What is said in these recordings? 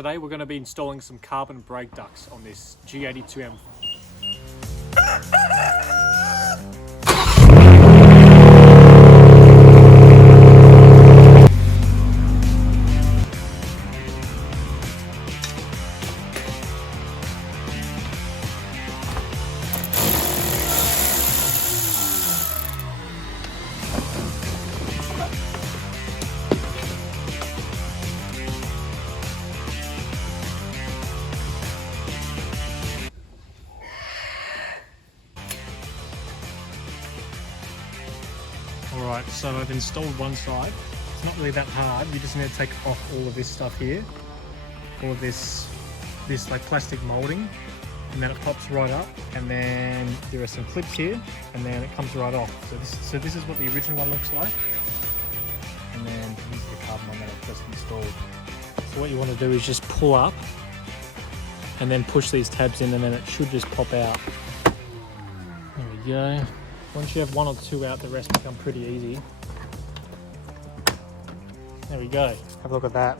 Today we're going to be installing some carbon brake ducts on this G82 M4. Alright, so I've installed one side. It's not really that hard. You just need to take off all of this stuff here. All of this like plastic molding, and then it pops right up, and then there are some clips here, and then it comes right off. So this is what the original one looks like, and then this is the carbon one that I've just installed. So what you want to do is just pull up and then push these tabs in, and then it should just pop out. There we go. Once you have one or two out, the rest become pretty easy. There we go. Have a look at that.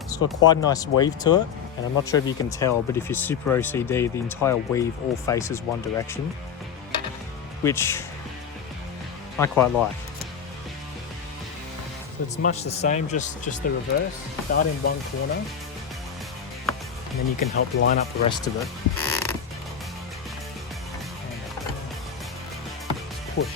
It's got quite a nice weave to it, and I'm not sure if you can tell, but if you're super OCD, the entire weave all faces one direction, which I quite like. So it's much the same, just the reverse. Start in one corner, and then you can help line up the rest of it. Push.